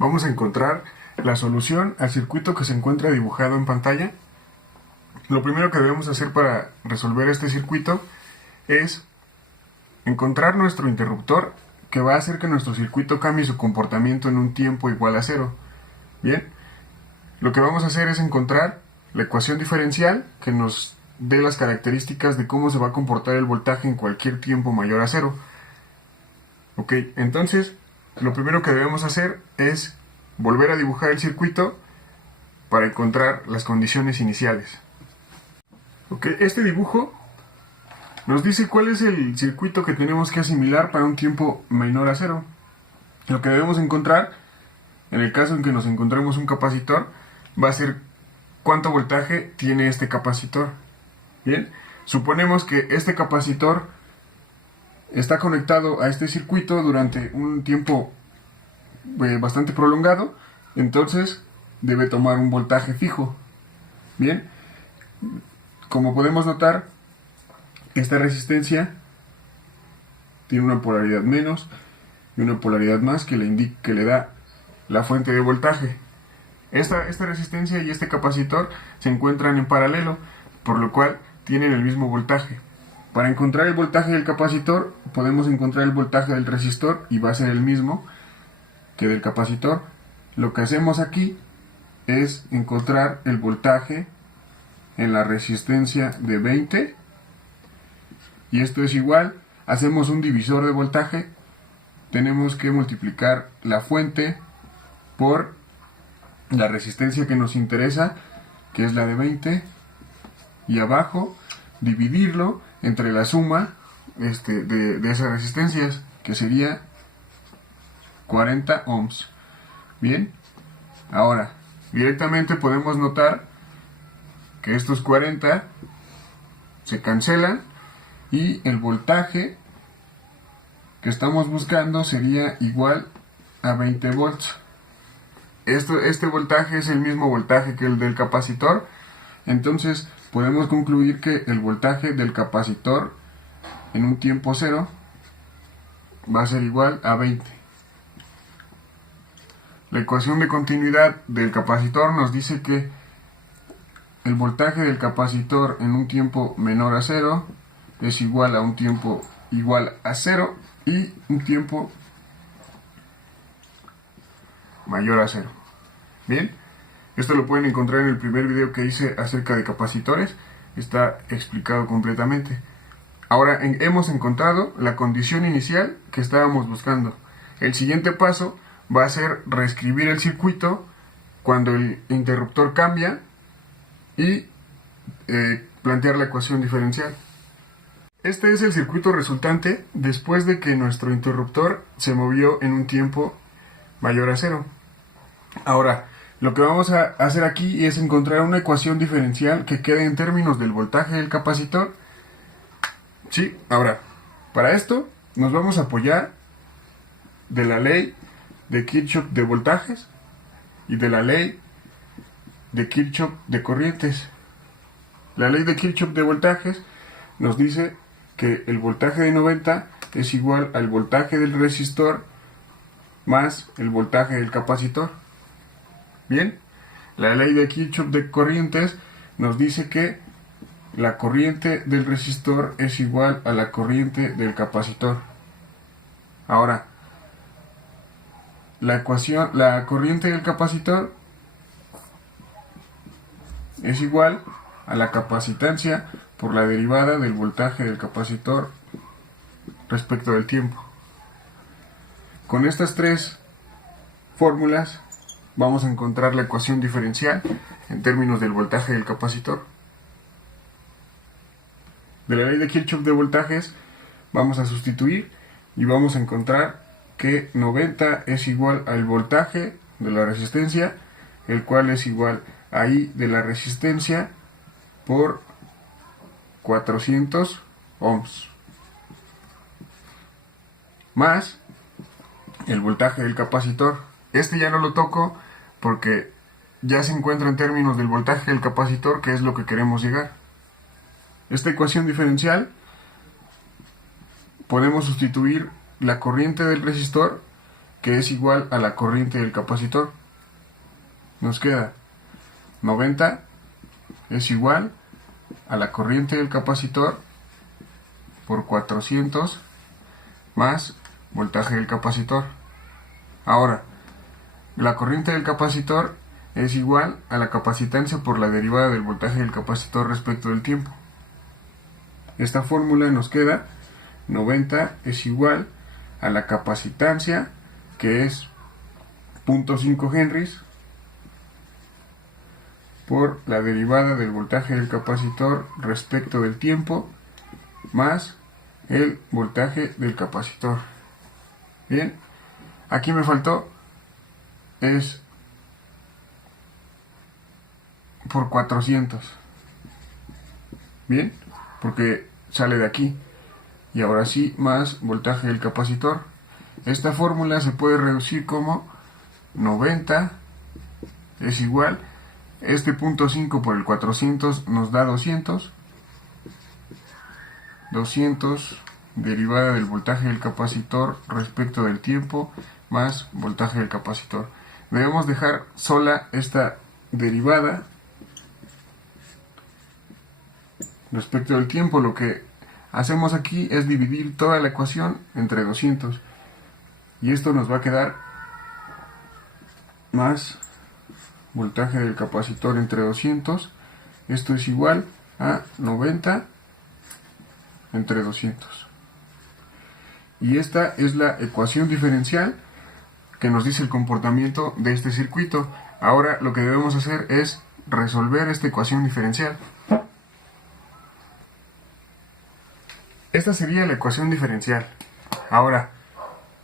vamos a encontrar la solución al circuito que se encuentra dibujado en pantalla. Lo primero que debemos hacer para resolver este circuito es encontrar nuestro interruptor que va a hacer que nuestro circuito cambie su comportamiento en un tiempo igual a 0. Bien, lo que vamos a hacer es encontrar la ecuación diferencial que nos dé las características de cómo se va a comportar el voltaje en cualquier tiempo mayor a 0. Ok, entonces lo primero que debemos hacer es volver a dibujar el circuito para encontrar las condiciones iniciales. Ok, este dibujo nos dice cuál es el circuito que tenemos que asimilar para un tiempo menor a 0. Lo que debemos encontrar, en el caso en que nos encontremos un capacitor, va a ser cuánto voltaje tiene este capacitor. Bien, suponemos que este capacitor está conectado a este circuito durante un tiempo bastante prolongado, entonces debe tomar un voltaje fijo. Bien, como podemos notar, esta resistencia tiene una polaridad menos y una polaridad más que le da la fuente de voltaje. Esta resistencia y este capacitor se encuentran en paralelo, por lo cual tienen el mismo voltaje. Para encontrar el voltaje del capacitor, podemos encontrar el voltaje del resistor y va a ser el mismo que del capacitor. Lo que hacemos aquí es encontrar el voltaje en la resistencia de 20, y esto es igual, hacemos un divisor de voltaje, tenemos que multiplicar la fuente por la resistencia que nos interesa, que es la de 20, y abajo dividirlo entre la suma de esas resistencias, que sería 40 ohms. Bien, ahora directamente podemos notar que estos 40 se cancelan y el voltaje que estamos buscando sería igual a 20 volts. Este voltaje es el mismo voltaje que el del capacitor, entonces podemos concluir que el voltaje del capacitor en un tiempo 0 va a ser igual a 20. La ecuación de continuidad del capacitor nos dice que el voltaje del capacitor en un tiempo menor a 0 es igual a un tiempo igual a 0 y un tiempo mayor a 0. Bien, esto lo pueden encontrar en el primer video que hice acerca de capacitores, está explicado completamente. Ahora hemos encontrado la condición inicial que estábamos buscando. El siguiente paso va a ser reescribir el circuito cuando el interruptor cambia y plantear la ecuación diferencial. Este es el circuito resultante después de que nuestro interruptor se movió en un tiempo mayor a 0. Ahora, lo que vamos a hacer aquí es encontrar una ecuación diferencial que quede en términos del voltaje del capacitor. Sí, ahora, para esto nos vamos a apoyar de la ley de Kirchhoff de voltajes y de la ley de Kirchhoff de corrientes. La ley de Kirchhoff de voltajes nos dice que el voltaje de 90 es igual al voltaje del resistor más el voltaje del capacitor. Bien, la ley de Kirchhoff de corrientes nos dice que la corriente del resistor es igual a la corriente del capacitor. Ahora, la corriente del capacitor es igual a la capacitancia por la derivada del voltaje del capacitor respecto del tiempo. Con estas tres fórmulas vamos a encontrar la ecuación diferencial en términos del voltaje del capacitor. De la ley de Kirchhoff de voltajes vamos a sustituir y vamos a encontrar que 90 es igual al voltaje de la resistencia, el cual es igual a I de la resistencia por 400 ohms, más el voltaje del capacitor. Este ya no lo toco porque ya se encuentra en términos del voltaje del capacitor, que es lo que queremos llegar. Esta ecuación diferencial podemos sustituir la corriente del resistor que es igual a la corriente del capacitor. Nos queda 90 es igual a la corriente del capacitor por 400 más voltaje del capacitor. Ahora, la corriente del capacitor es igual a la capacitancia por la derivada del voltaje del capacitor respecto del tiempo. Esta fórmula nos queda 90 es igual a la capacitancia, que es 0.5 henries, por la derivada del voltaje del capacitor respecto del tiempo, más el voltaje del capacitor. Bien, aquí me faltó, es por 400. Bien, porque sale de aquí. Y ahora sí, más voltaje del capacitor. Esta fórmula se puede reducir como 90 es igual, este 0.5 por el 400 nos da 200. 200 derivada del voltaje del capacitor respecto del tiempo más voltaje del capacitor. Debemos dejar sola esta derivada respecto del tiempo. Lo que hacemos aquí es dividir toda la ecuación entre 200 y esto nos va a quedar más voltaje del capacitor entre 200. Esto es igual a 90 entre 200. Y esta es la ecuación diferencial que nos dice el comportamiento de este circuito. Ahora lo que debemos hacer es resolver esta ecuación diferencial. Esta sería la ecuación diferencial. Ahora,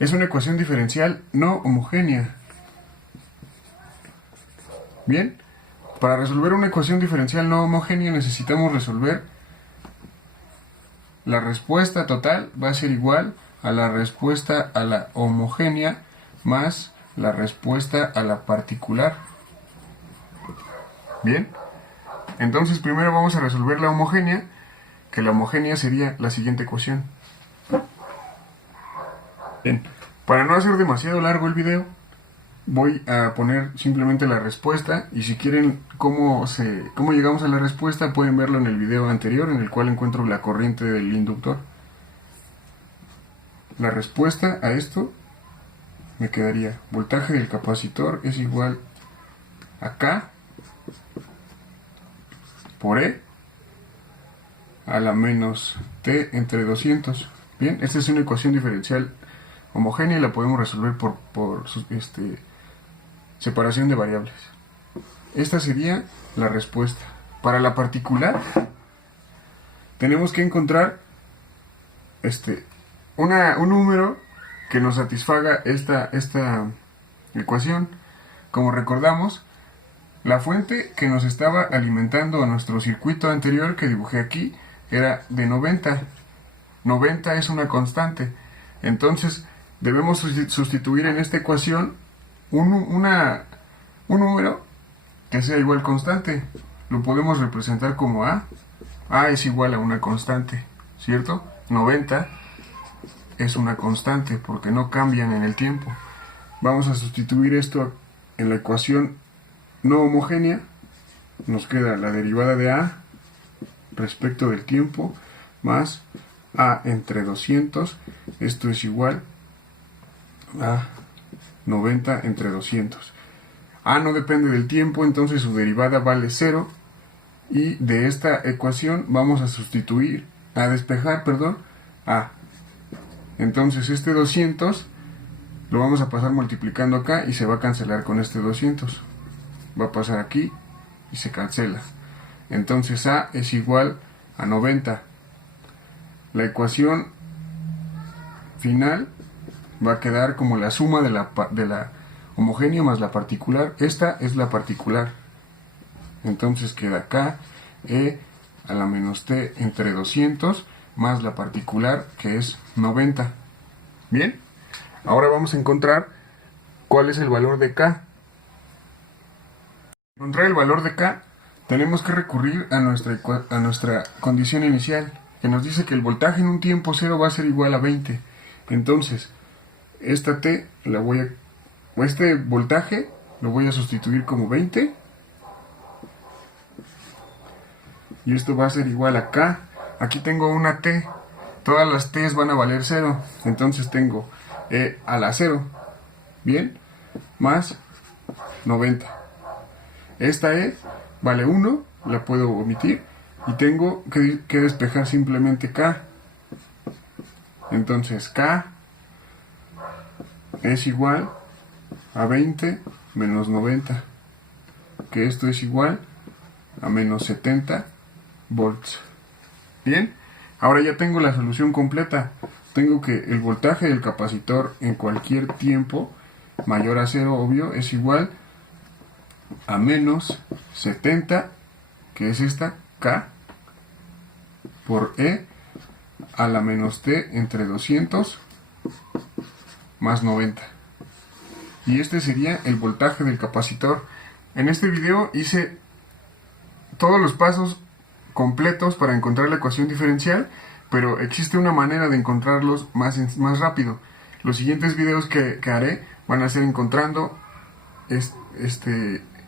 es una ecuación diferencial no homogénea. Bien, para resolver una ecuación diferencial no homogénea necesitamos resolver la respuesta total, va a ser igual a la respuesta a la homogénea más la respuesta a la particular. Bien, entonces primero vamos a resolver la homogénea, que la homogénea sería la siguiente ecuación. Bien, para no hacer demasiado largo el video, voy a poner simplemente la respuesta, y si quieren cómo llegamos a la respuesta pueden verlo en el video anterior, en el cual encuentro la corriente del inductor. La respuesta a esto me quedaría voltaje del capacitor es igual a K por E a la menos T entre 200. Bien, esta es una ecuación diferencial homogénea y la podemos resolver por separación de variables. Esta sería la respuesta. Para la particular tenemos que encontrar un número que nos satisfaga esta ecuación. Como recordamos, la fuente que nos estaba alimentando a nuestro circuito anterior que dibujé aquí era de 90. 90 es una constante. Entonces debemos sustituir en esta ecuación un número que sea igual constante. Lo podemos representar como A. A es igual a una constante, ¿cierto? 90 es una constante porque no cambian en el tiempo. Vamos a sustituir esto en la ecuación no homogénea. Nos queda la derivada de A respecto del tiempo más A entre 200. Esto es igual a 90 entre 200. A no depende del tiempo, entonces su derivada vale 0. Y de esta ecuación vamos a despejar A. Entonces este 200 lo vamos a pasar multiplicando acá y se va a cancelar con este 200. Va a pasar aquí y se cancela. Entonces A es igual a 90. La ecuación final va a quedar como la suma de la homogénea más la particular. Esta es la particular. Entonces queda acá E a la menos T entre 200 más la particular, que es 90. Bien, ahora vamos a encontrar cuál es el valor de K. Para encontrar el valor de K tenemos que recurrir a nuestra condición inicial, que nos dice que el voltaje en un tiempo cero va a ser igual a 20. Entonces, esta T la voy a, o este voltaje lo voy a sustituir como 20, y esto va a ser igual a K. Aquí tengo una T, todas las T's van a valer 0, entonces tengo E a la 0, bien, más 90. Esta E vale 1, la puedo omitir, y tengo que despejar simplemente K. Entonces K es igual a 20 menos 90, que esto es igual a menos 70 volts. Bien, ahora ya tengo la solución completa. Tengo que el voltaje del capacitor en cualquier tiempo mayor a 0, obvio, es igual a menos 70, que es esta, K, por E a la menos T entre 200 más 90. Y este sería el voltaje del capacitor. En este video hice todos los pasos completos para encontrar la ecuación diferencial, pero existe una manera de encontrarlos más rápido. Los siguientes videos que haré van a ser encontrando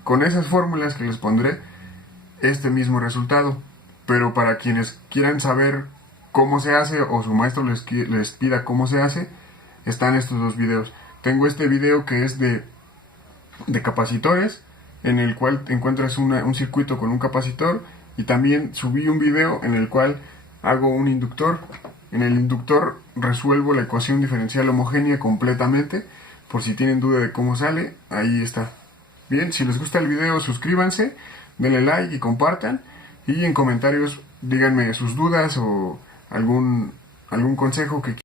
con esas fórmulas que les pondré este mismo resultado. Pero para quienes quieran saber cómo se hace, o su maestro les pida cómo se hace, están estos dos videos. Tengo este video que es de capacitores, en el cual encuentras un circuito con un capacitor, y también subí un video en el cual hago un inductor. En el inductor resuelvo la ecuación diferencial homogénea completamente. Por si tienen duda de cómo sale, ahí está. Bien, si les gusta el video, suscríbanse, denle like y compartan. Y en comentarios díganme sus dudas o algún consejo que